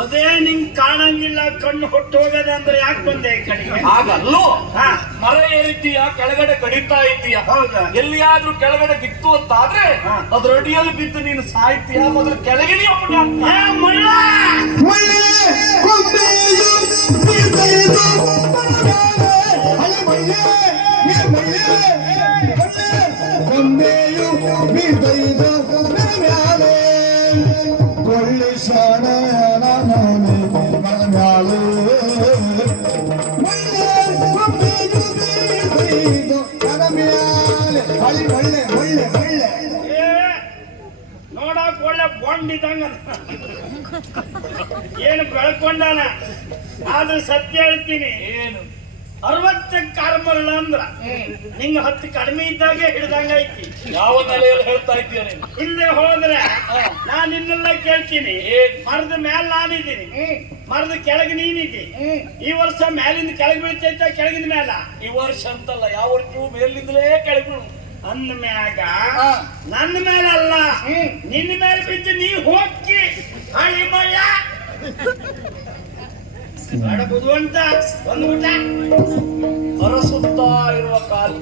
ಅದೇ ನಿಂಗ್ ಕಾಣಂಗಿಲ್ಲ ಕಣ್ಣು ಹೊಟ್ಟು ಹೋಗದ ಅಂದ್ರೆ ಯಾಕೆ ಬಂದೆ ಈ ಕಡೆಗೆ? ಹಾಗಲ್ಲೂ ಮರ ಏರಿದ್ದೀಯಾ, ಕೆಳಗಡೆ ಕಡಿತಾ ಇದ್ದೀಯಾ? ಹೌದಾ? ಎಲ್ಲಿಯಾದ್ರೂ ಕೆಳಗಡೆ ಬಿತ್ತು ಅಂತಾದ್ರೆ ಅದ್ರ ಅಡಿಯಲ್ಲಿ ಬಿದ್ದು ನೀನು ಸಾಯ್ತೀಯಾ? ಮೊದಲು ಕೆಳಗಿಳಿಯ ನೋಡಕ್ ಒಳ್ಳೆ ಬಾಂಡಿದಂಗ ಏನು ಬೆಳ್ಕೊಂಡಾನ. ಆದ್ರೆ ಸತ್ಯ ಹೇಳ್ತೀನಿ, ಏನು 60 ಕಾರ್ಮರಳ ಅಂದ್ರ ನಿಂಗ 10 ಕಡಿಮೆ ಇದ್ದಾಗೆ ಹಿಡ್ದಂಗ ಐತಿ. ಯಾವ ನೆಲೆಯಲ್ಲಿ ಹೇಳ್ತಾ ಇದ್ದೀಯ ನೀನು? ಇಲ್ಲೇ ಹೋದ್ರೆ ನಾನ್ ಇನ್ನೆಲ್ಲ ಕೇಳ್ತೀನಿ. ಮರದ ಮ್ಯಾಲ ನಾನಿದ್ದೀನಿ, ಮರದ ಕೆಳಗೆ ನೀನಿದ್ದಿ. ಈ ವರ್ಷ ಮ್ಯಾಲಿಂದ ಕೆಳಗೆ ಬೀಳ್ತೈತ, ಕೆಳಗಿನ ಮ್ಯಾಲ? ಈ ವರ್ಷ ಅಂತಲ್ಲ, ಯಾವ ವರ್ಷವೂ ಮೇಲಿಂದಲೇ ಕೆಳಗೆ ಅಂದ ಮ್ಯಾಗ ನನ್ನ ಮೇಲೆ ಅಲ್ಲ, ನಿನ್ನ ಮೇಲೆ ಬಿದ್ದು ನೀ ಹೋಗಿ ಹಳಿ ಮಳ್ಳ ಬುದ್ಧಿವಂತ ಒಂದು ಊಟ ಹೊರಸುತ್ತಾ ಇರುವ ಕಾಲು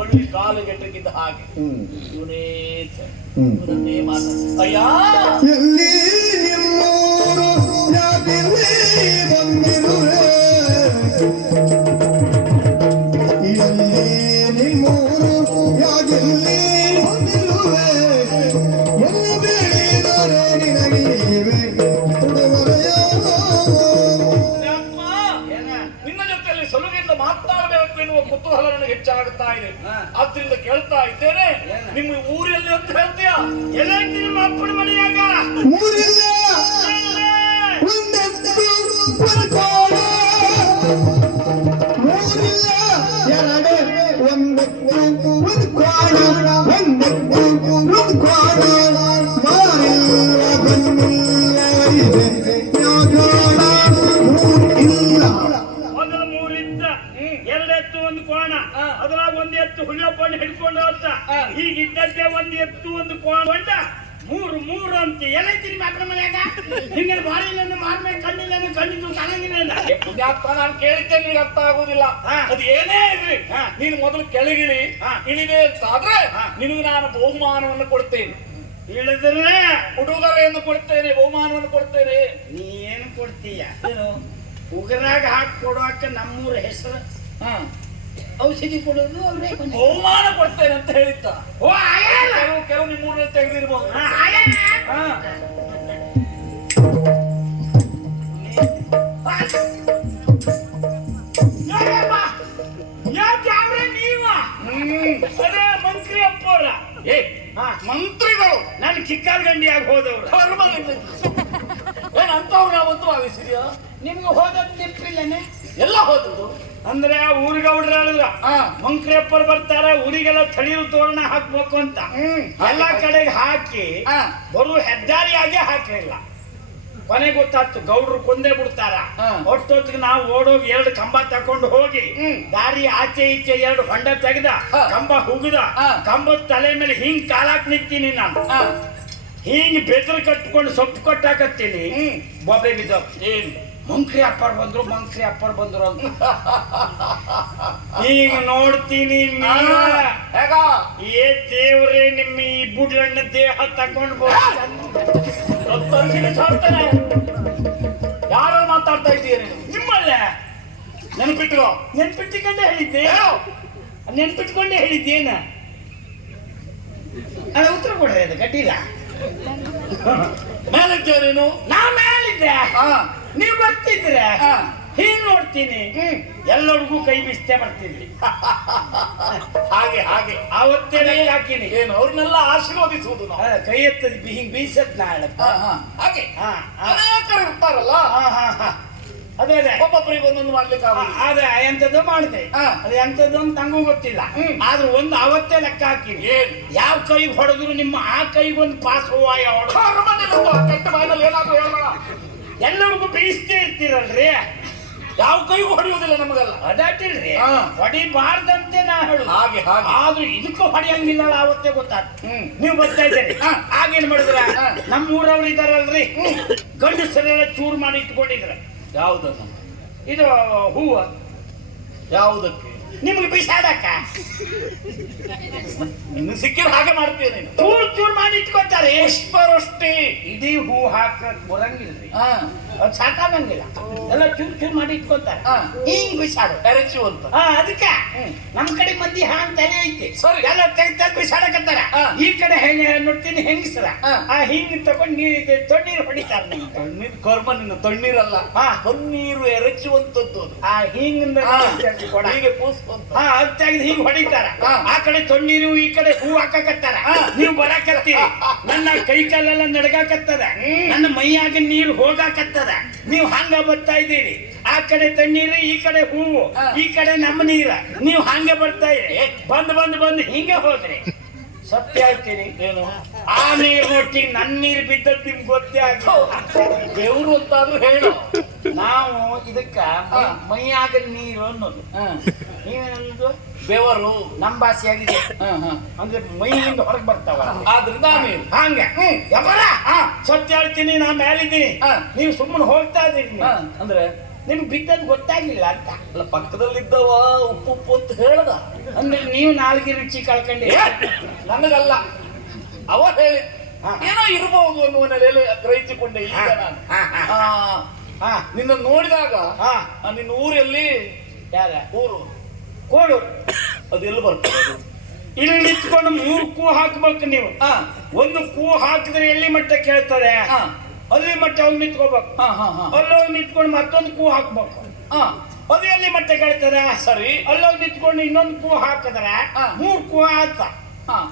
ಒಳ್ಳೆ ಕಾಲು ಗೆಟ್ಟಕ್ಕಿದ್ದ ಹಾಗೆ ಇವನೇ ಇವನನ್ನೇ ಮಾತಾಡ್ತ ಅಯ್ಯ ಕುತೂಹಲ ನನಗೆ ಹೆಚ್ಚಾಗುತ್ತಾ ಇದೆ. ಆದ್ರಿಂದ ಕೇಳ್ತಾ ಇದ್ದೇನೆ, ನಿಮ್ಮ ಊರಲ್ಲಿ ಅಂತ ಹೇಳ್ತೀಯ? ಎಲ್ಲ ನಿಮ್ಮ ಅಪ್ಪನ ಮನೆಯಾಗ ಊರಿಲ್ಲ ಅದ್ರಾಗ ಒಂದ್ ಎತ್ತು ಹುಲಿಯೊಬ್ಬನ ಹಿಡ್ಕೊಂಡು ಹೋಗ್ತ. ಈಗ ಇದ್ದದ್ದೇ ಒಂದ್ ಎತ್ತು ಒಂದು ಕೊಂಡ ಮೂರು ಅಂತ ಎಲ್ಲೈತಿ ಮಾತ್ರ ಮನ್ಯಾಗ. ಹಿಂಗ ಬಾರಿಲ್ಲ ಮಾರ್ಬೇಕು, ಕಣ್ಣಿಲ್ಲ ಕಣ್ಣಿದ್ದು ಕಾಣಂಗಿಲ್ಲ. ನಾನು ಕೇಳಿದ್ದೆ, ನಿನಗೆ ಅರ್ಥ ಆಗುದಿಲ್ಲ. ಅದು ಏನೇ ಇರ್ಲಿ, ನೀನು ಮೊದಲು ಕೆಳಗಿಳಿ. ಇಳಿದೆ ಅಂತಾದ್ರೆ ನಿನಗೆ ನಾನು ಬಹುಮಾನವನ್ನು ಕೊಡ್ತೇನೆ. ಇಳಿದ್ರೆ ಉಡುಗೊರೆಯನ್ನು ಕೊಡ್ತೇನೆ, ಬಹುಮಾನವನ್ನು ಕೊಡ್ತೇನೆ. ನೀ ಏನು ಕೊಡ್ತೀಯ? ಉಗುರಾಗ ಹಾಕಿ ಕೊಡುವಕ್ಕ ನಮ್ಮೂರ ಹೆಸರು ಔಷಧಿ ಕೊಡೋದು ಅವ್ರೇ. ಬಹುಮಾನ ಕೊಡ್ತೇನೆ ಅಂತ ಹೇಳಿದ್ದ. ಓ ಕೆಲವು ನಿಮ್ಮೂರಲ್ಲಿ ತೆಗೆದಿರ್ಬೋದು. ನೀವ ಅದೇ ಮಂತ್ರಿ ಅಪ್ಪವ್ರ ಮಂತ್ರಿಗಳು ನಾನು ಕಿಕ್ಕಾಲ್ ಗಂಡಿಯಾಗಿ ಹೋದವ್ರು. ಏನಂತವ್ರು ನಾವಂತೂ ಭಾವಿಸಿದ್ಯಾ? ನಿಮ್ಗೆ ಹೋದದ್ದು ನೆಪ್ಪಿಲ್ಲನೆ? ಎಲ್ಲ ಹೋದದ್ದು ಅಂದ್ರೆ ಊರಿಗೌಡ್ರ ಹೇಳಿದ್ರ ಮಂಕ್ರಿಯಪ್ಪರು ಬರ್ತಾರ, ಊರಿಗೆಲ್ಲ ಥಳಿರು ತೋರಣ ಹಾಕ್ಬೇಕು ಅಂತ ಎಲ್ಲಾ ಕಡೆಗೆ ಹಾಕಿ ಬರು ಹೆದ್ದಾರಿಯಾಗೆ ಹಾಕಲಿಲ್ಲ. ಕೊನೆ ಗೊತ್ತಾಯ್ತು, ಗೌಡ್ರು ಕೊಂದೇ ಬಿಡ್ತಾರ. ಒಟ್ಟೊತ್ತಿಗೆ ನಾವು ಓಡೋಗಿ 2 ಕಂಬ ತಕೊಂಡು ಹೋಗಿ ದಾರಿ ಆಚೆ ಈಚೆ 2 ಹೊಂಡ ತೆಗೆದ, ಕಂಬ ಹುಗಿದ, ಕಂಬದ ತಲೆ ಮೇಲೆ ಹಿಂಗ್ ಕಾಲಾಕ್ ನಿಂತೀನಿ ನಾನು. ಹಿಂಗ್ ಬೆದ್ರು ಕಟ್ಕೊಂಡು ಸೊಪ್ಪು ಕೊಟ್ಟಾಕತ್ತೀನಿ. ಬೊಬ್ಬೆ ಬಿದ್ದ ಮಂಕ್ರಿ ಅಪ್ಪರ್ ಬಂದ್ರು ಅಂತ. ಈಗ ನೋಡ್ತೀನಿ, ಏ ದೇವ್ರೇ, ನಿಮ್ಮ ಈ ಬುಡ್ಲಣ್ಣ ದೇಹ ತಕೊಂಡು ಯಾರು ಮಾತಾಡ್ತಾ ಇದ್ದೀರಿ? ನಿಮ್ಮಲ್ಲೇ ನೆನ್ಪಿಟ್ಟುಕೊಂಡೇ ಹೇಳಿದ್ದೇನ? ಅದ ಉತ್ತರ ಕೊಡ್ರಿ, ಅದು ಗಟ್ಟಿಲ್ಲ. ಮೇಲಿದ್ದೆ ನೀನು? ನಾ ಮೇಲಿದ್ದೆ, ನೀವು ಬರ್ತಿದ್ರೆ ಹೀಗ್ ನೋಡ್ತೀನಿ ಎಲ್ಲರಿಗೂ ಕೈ ಬಿಸ್ತೇ ಬರ್ತಿದ್ರಿ. ಹಾಗೆ ಹಾಗೆ ಆವತ್ತೇ ಲೆಕ್ಕ ಹಾಕಿನಿ. ಏನು ಅವ್ರನ್ನೆಲ್ಲ ಆಶೀರ್ವದಿಸುವುದು ನಾವು. ಕೈ ಎತ್ತದ ಹಿಂಗ್ ಬೀಸತ್ ನಾ ಹೇಳಪ್ಪ. ಹಾಗೆ ಹಾ ಅನೇಕರು ಇರ್ತಾರಲ್ಲ, ಅದೇ ಅದೇ ಒಬ್ಬೊಬ್ಬರಿಗೆ ಒಂದೊಂದು ಮಾಡ್ಲಿಕ್ಕೆ ಆದ್ರೆ ಎಂತದ್ದು ಮಾಡಿದೆ, ಅದು ಎಂತದ್ದು ಅಂತ ನಂಗೂ ಗೊತ್ತಿಲ್ಲ. ಆದ್ರೆ ಒಂದು ಅವತ್ತೇ ಲೆಕ್ಕ ಹಾಕಿನಿ. ಯಾವ ಕೈಗೆ ಹೊಡೆದ್ರು ನಿಮ್ಮ ಆ ಕೈಗೊಂದು ಪಾಸ್ ಹೂವಾಯ ಕೆಟ್ಟ ಬಾಯಿನಲ್ಲಿ ಏನಾದ್ರು ಹೇಳೋಣ. ಎಲ್ಲರಿಗೂ ಬೀಸ್ತೇ ಇರ್ತೀರಲ್ರಿ, ಯಾವ ಕೈಗೂ ಹೊಡೆಯುವುದಿಲ್ಲ ನಮಗೆಲ್ಲ. ಅದಾಟಿಲ್ರಿ, ಹೊಡಿಬಾರ್ದಂತೆ ನಾ ಹೇಳು. ಹಾಗೆ ಹಾಗೆ ಆದ್ರೂ ಇದಕ್ಕೂ ಹೊಡೆಯಂಗಿಲ್ಲ ಅವತ್ತೇ ಗೊತ್ತಾಗ್ತದೆ. ನೀವು ಬರ್ತಾ ಇದ್ದೀರಿ, ಆಗೇನ್ ಮಾಡಿದ್ರ ನಮ್ಮ ಊರವ್ರು ಇದಾರಲ್ರಿ, ಗಂಡಸರೆಲ್ಲ ಚೂರು ಮಾಡಿ ಇಟ್ಕೊಂಡಿದ್ರ. ಯಾವುದನ್ನ? ಇದು ಹೂವ. ಯಾವುದಕ್ಕೆ? ನಿಮ್ಗೆ ಬಿಸಾಡಕ್ಕ. ಇನ್ನು ಸಿಕ್ಕಿದ್ರೆ ಹಾಗೆ ಮಾಡ್ತೀಯ ನೀನು. ಚೂರು ಚೂರು ಮಾಡಿ ಇಟ್ಕೊತಾರೆ. ಪುಷ್ಪವೃಷ್ಟಿ ಇಡೀ ಹೂ ಹಾಕಕ್ ಬರಂಗಿಲ್ರಿ, ಅದು ಸಾಕಾಗಂಗಿಲ್ಲ. ಎಲ್ಲ ಚೂರು ಚೂರು ಮಾಡಿ ಇಟ್ಕೊತಾರೆ. ಹಿಂಗ್ ಬಿಸಾಡು ಎರಚು ಅಂತ. ಅದಕ್ಕೆ ನಮ್ ಕಡೆ ಮಂದಿ ಹಾಂಗ್ ತಲೆ ಐತಿ. ಸರಿ. ಎಲ್ಲ ತೆಗ್ದು ಬಿಸಾಡಕತ್ತಾರ. ಈ ಕಡೆ ಹೆಂಗ ನೋಡ್ತೀನಿ ಹೆಂಗಸರ ಹಿಂಗ್ ತಗೊಂಡ್ ನೀರು ತೊಣ್ಣೀರು ಹೊಡಿತಾರ. ತಣ್ಣೀರ್ ಕರ್ಮ ನಿನ್ನ ತಣ್ಣೀರಲ್ಲ, ತಣ್ಣೀರು ಎರಚುವಂತದ್ದು. ಹಿಂಗಿಂದ ಹೀಗೆ ಪೂಸ್ಕೊಂತ ಅದ್ ತೆಗ್ದು ಹಿಂಗ್ ಹೊಡಿತಾರ. ಆ ಕಡೆ ತೊಣ್ಣೀರು ಈ ಕಡೆ ಹೂ ಹಾಕಕತ್ತಾರ. ನೀವು ಬರಾಕತ್ತೀರಿ, ನನ್ನ ಕೈ ಕಾಲೆಲ್ಲ ನಡ್ಗಾಕತ್ತದ, ನನ್ನ ಮೈಯಾಗ ನೀರು ಹೋಗಾಕತ್ತದ. ನೀವು ಹಂಗ ಬರ್ತಾ ಇದ್ದೀರಿ. ಆ ಕಡೆ ತಣ್ಣೀರು ಈ ಕಡೆ ಹೂವು, ಈ ಕಡೆ ನಮ್ಮ ನೀರ. ನೀವು ಹಂಗೆ ಬರ್ತಾ ಇರಿ. ಬಂದ್ ಬಂದ್ ಬಂದ್ ಹಿಂಗೆ ಹೋದ್ರಿ. ಸತ್ಯ ಹೇಳ್ತೀನಿ, ಏನು ಆ ನೀರು ನೋಡ್ತೀನಿ, ನನ್ನ ನೀರು ಬಿದ್ದದ್ದು ನಿಮ್ಗೆ ಗೊತ್ತೇ ಆಗ. ದೇವ್ರು ಅಂತಾದ್ರೂ ಹೇಳು. ನಾವು ಇದಕ್ಕ ಮೈಯಾಗ ನೀರು ಅನ್ನೋದು. ನೀವೇನನ್ನೋದು? ಬೆವರು. ನಮ್ಮ ಭಾಷೆ ಆಗಿದೆ ಅಂದ್ರೆ ಮೈಯಿಂದ ಹೊರಗೆ ಬರ್ತಾವ. ಆದ್ರಿಂದ ಹಂಗ ಯಮರ ಸತ್ಯ ಹೇಳ್ತೀನಿ, ನಾ ಮೇಲಿದ್ದೀನಿ, ನೀವು ಸುಮ್ಮನೆ ಹೋಗ್ತಾ ಇದ್ದೀರಿ. ಅಂದ್ರೆ ನಿಮ್ಗೆ ಬಿದ್ದದ್ದು ಗೊತ್ತಾಗ್ಲಿಲ್ಲ ಅಂತ. ಅಲ್ಲ, ಪಕ್ಕದಲ್ಲಿದ್ದವ ಉಪ್ಪು ಉಪ್ಪು ಅಂತ ಹೇಳ್ದ. ಅಂದ್ರೆ ನೀವು ನಾಲ್ಗೆ ರುಚಿ ಕಳ್ಕೊಂಡಿ. ನನಗಲ್ಲ, ಅವ ಹೇಳಿ ಏನೋ ಇರಬಹುದು ಅನ್ನುವ ನೆಲೆಯಲ್ಲಿ ಗ್ರಹಿಸಿಕೊಂಡೆ. ಈಗ ನಾನು ನಿನ್ನ ನೋಡಿದಾಗ ನಿನ್ನ ಊರಲ್ಲಿ ಯಾರ ಊರು ಕೋಡೂರು, ಅದೆಲ್ಲ ಬರ್ತದೆ. ಅದು ಇಲ್ಲಿ ನಿಂತ್ಕೊಂಡು 3 ಕೂ ಹಾಕ್ಬೇಕು ನೀವು. ಒಂದು ಕೂ ಹಾಕಿದ್ರೆ ಎಲ್ಲಿ ಮಟ್ಟ ಕೇಳ್ತದೆ, ಅಲ್ಲಿ ಮಟ್ಟ ಹೋಗಿ ನಿಂತ್ಕೋಬೇಕು. ಅಲ್ಲೋಗಿ ನಿಂತ್ಕೊಂಡು ಮತ್ತೊಂದು ಕೂ ಹಾಕ್ಬೇಕು. ಅದು ಎಲ್ಲಿ ಮಟ್ಟ ಕೇಳ್ತದೆ. ಸರಿ, ಅಲ್ಲೋಗಿ ನಿಂತ್ಕೊಂಡು ಇನ್ನೊಂದು ಕೂ ಹಾಕಿದ್ರೆ 3 ಕೂ ಆತ.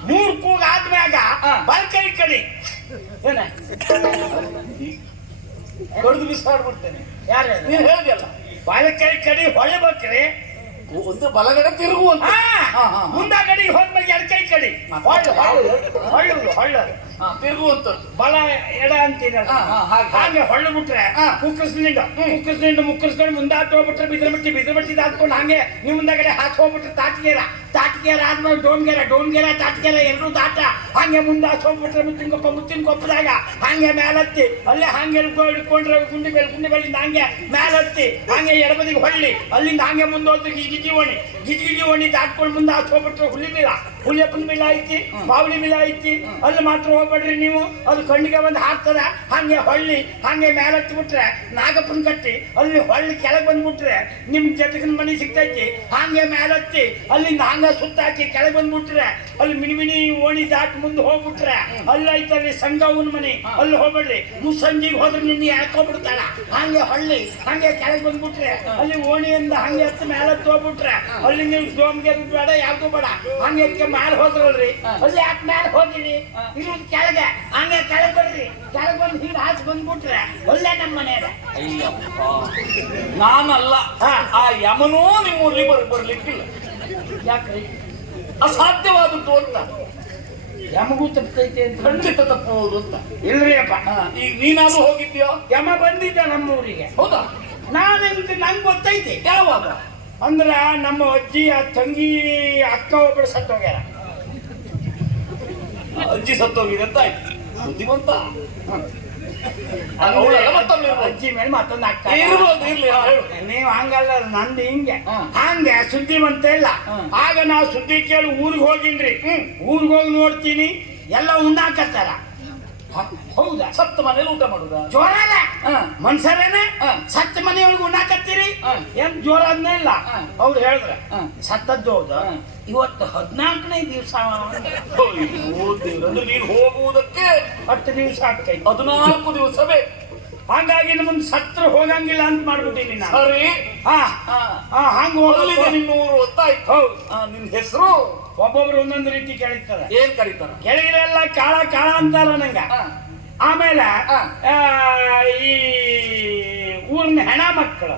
3 ಕೂಗ್ ಆದ್ಮ್ಯಾಗ ಬಲ್ಕೈ ಕಡಿ ಏನ ಕಡಿದು ಬಿಸಾಡ್ಬಿಡ್ತೇನೆ. ಯಾರ ನೀನ್ ಹೇಳ್ದಲ್ಲ, ಬಲಕೈ ಕಡಿ ಹೊಳಬೇಕ್ರಿ. ಒಂದು ಬಲಗಡೆ ತಿರುಗುವಂತ, ಮುಂದಾಗಡಿ ಹೋದ್ಮೇಲೆ ಎಡಕೈ ಕಡಿ ಹೊಳ್ಳು ತಿರುಗುವಂತದ್ದು. ಬಲ ಎಡ ಅಂತೀರಲ್ಲ, ಹಾಗೆ ಹೊಳ್ಳು ಬಿಟ್ರೆ ಮುಕ್ಕಸ್ನಿಂದ ಮುಕ್ಕಸ್ಕೊಂಡು ಮುಂದಾಟ್ ಹೋಗ್ಬಿಟ್ರೆ ಬಿದ್ರ ಬಟ್ಟಿ ಹಾಕೊಂಡು ಹಂಗೆ ನೀವು ಮುಂದಾಗಡೆ ಹಾಕಿ ಹೋಗ್ಬಿಟ್ರೆ ತಾಟಿಗೆರ ಆದ್ಮೇಲೆ ಡೋನ್ಗೆರ ತಾಟಿಗೆರ ಎರಡೂ ದಾಟ ಹಂಗೆ ಮುಂದೆ ಹೋಗ್ಬಿಟ್ರೆ ಮುತ್ತಿನ ಕೊಪ್ಪದಾಗ ಹಂಗೆ ಮೇಲತ್ತಿ ಅಲ್ಲೇ ಹಂಗೆ ಹಿಡ್ಕೊಂಡ್ರೆ ಗುಂಡಿ ಮೇಲಿಂದ ಹಂಗೆ ಮೇಲತ್ತಿ ಹಂಗೆ ಎಡಬದಿಗೆ ಹೊಳ್ಳಿ ಅಲ್ಲಿಂದ ಹಂಗೆ ಮುಂದೆ ಹೋದ್ರೆ ಗಿಜಿ ಓಣಿ ದಾಟ್ಕೊಂಡು ಮುಂದೆ ಹೋಗ್ಬಿಟ್ರೆ ಹುಲಿಯಪ್ಪನ ಬಿಲ ಐತಿ, ಬಾವಳಿ ಬಿಲ ಐತಿ. ಅಲ್ಲಿ ಮಾತ್ರ ಹೋಗ್ಬೇಡ್ರಿ ನೀವು, ಅದು ಕಣ್ಣಿಗೆ ಬಂದು ಹಾಕ್ತದ. ಹಂಗೆ ಹೊಳ್ಳಿ ಹಂಗೆ ಮೇಲತ್ತಿ ಬಿಟ್ರೆ ನಾಗಪ್ಪನ ಕಟ್ಟಿ ಅಲ್ಲಿ ಹೊಳ್ಳಿ ಕೆಳಗೆ ಬಂದ್ಬಿಟ್ರೆ ನಿಮ್ ಜೊತೆಗಿನ ಮನೆ ಸಿಗ್ತೈತಿ. ಹಂಗೆ ಮೇಲತ್ತಿ ಅಲ್ಲಿಂದ ಹಂಗ ಸುತ್ತಾಕಿ ಕೆಳಗೆ ಬಂದ್ಬಿಟ್ರೆ ಅಲ್ಲಿ ಮಿನಿ ಓಣಿ ದಾಟಿ ಮುಂದೆ ಹೋಗ್ಬಿಟ್ರೆ ಅಲ್ಲಿ ಐತಲ್ಲಿ ಸಂಗವನ ಮನೆ, ಅಲ್ಲಿ ಹೋಗ್ಬೇಡ್ರಿ. ಮುಸ್ಸಂಜಿಗೆ ಹೋದ್ರೆ ನಿನ್ನ ಹಾಕೋಬಿಡ್ತಾಳ. ಹಂಗೆ ಹೊಳ್ಳಿ ಹಂಗೆ ಕೆಳಗೆ ಬಂದ್ಬಿಟ್ರೆ ಅಲ್ಲಿ ಓಣಿಯಿಂದ ಹಂಗೆ ಎತ್ತ ಮೇಲತ್ತಿ ಹೋಗ್ಬಿಟ್ರೆ ಅಲ್ಲಿ ನೀವು ಡೋಮ್ಗೆ ಬೇಡ ಯಾವ್ದು ಬೇಡ. ಹಂಗೆ ಮ್ಯಾಲ ಹೋದ್ರಲ್ರಿ, ಅಲ್ಲಿ ಯಾಕೆ ಮ್ಯಾಲ ಹೋಗಿರಿ, ಇರೋದು ಕೆಳಗೆ. ಹಂಗೆ ಕೆಳಗೆ ಬರ್ರಿ, ಕೆಳಗೆ ಬಂದು ಹಿಂಗೆ ಹಾಕಿ ಬಂದ್ಬಿಟ್ರೆ ಒಳ್ಳೆ ನಮ್ಮ ಮನೆಯಾಗ. ನಾನಲ್ಲ, ಆ ಯಮನೂ ನಿಮ್ಮ ಊರಲ್ಲಿ ಬರ್ಲಿಕ್ಕಿಲ್ಲ. ಯಾಕ್ರಿ? ಅಸಾಧ್ಯವಾದದ್ದು ಅಂತ. ಯಮಗೂ ತಪ್ಪೈತೆ ಅಂತ. ಖಂಡಿತ ತಪ್ಪಬಹುದು ಅಂತ. ಇಲ್ರಿ ಅಪ್ಪ, ಈಗ ನೀನಾದ್ರೂ ಹೋಗಿದ್ಯೋ? ಯಮ ಬಂದಿದ್ದ ನಮ್ಮೂರಿಗೆ. ಹೌದಾ? ನಂಗೆ ಗೊತ್ತೈತಿ. ಯಾವಾಗ? ಅಂದ್ರ ನಮ್ಮ ಅಜ್ಜಿ ಆ ತಂಗಿ ಅಕ್ಕ ಒಬ್ಬರು ಸತ್ತೋಗ್ಯಾರ. ಅಜ್ಜಿ ಸತ್ತೋಗಿದೆ ಅಂತ ಆಯ್ತು. ಬುದ್ಧಿವಂತ. ಅಜ್ಜಿ ಮೇಲೆ ಮತ್ತೊಂದು ಅಕ್ಕ ಇರ್ಬೋದು, ಇರ್ಲಿ. ನೀವು ಹಂಗಲ್ಲ, ನಂದು ಹಂಗೆ ಸುದ್ದಿವಂತ ಇಲ್ಲ. ಆಗ ನಾವು ಸುದ್ದಿ ಕೇಳಿ ಊರಿಗೆ ಹೋಗಿನ್ರಿ. ಊರಿಗೆ ಹೋಗಿ ನೋಡ್ತೀನಿ ಎಲ್ಲ ಉಣ್ಣಾಕತ್ತಾರ. ಹೌದಾ? ಸತ್ತ ಮನೇಲಿ ಊಟ ಮಾಡುದ? ಜೋರಾದ ಮನ್ಸರೇನೆ ಸತ್ತ ಮನೆಯೊಳಗೆ ಉಣ್ಣಾಕತ್ತೀರಿ ಏನ್ ಜೋರ ಅದನ್ನೇ ಇಲ್ಲ. ಅವ್ರು ಹೇಳಿದ್ರ ಸತ್ತದ್ದು ಹೌದು, ಇವತ್ತು 14ನೇ ದಿವಸ. ನೀನು ಹೋಗುವುದಕ್ಕೆ 10 ದಿವಸ ಆಗ್ತೈತಿ. 14 ದಿವಸ ಬೇಕು. ಹಾಗಾಗಿ ಮುಂದೆ ಸತ್ರ ಹೋಗಂಗಿಲ್ಲ ಅಂತ ಮಾಡ್ಬಿಟ್ಟಿನಿ ನಾನು. ಸರಿ. ಹಂಗ ಮೊದಲಿಗೆ ನಿನ್ನ ಊರು ಗೊತ್ತಾಯ್ತು. ಹೌದು. ನಿನ್ ಹೆಸರು ಒಬ್ಬೊಬ್ರು ಒಂದೊಂದು ರೀತಿ ಕೇಳಿರ್ತಾರೆ. ಏನ್ ಕರೀತಾರ? ಕೆಳಗಿರೆಲ್ಲ ಕಾಳ ಕಾಳ ಅಂತಾರ ನಂಗ. ಆಮೇಲೆ ಈ ಊರಿನ ಹೆಣ ಮಕ್ಕಳು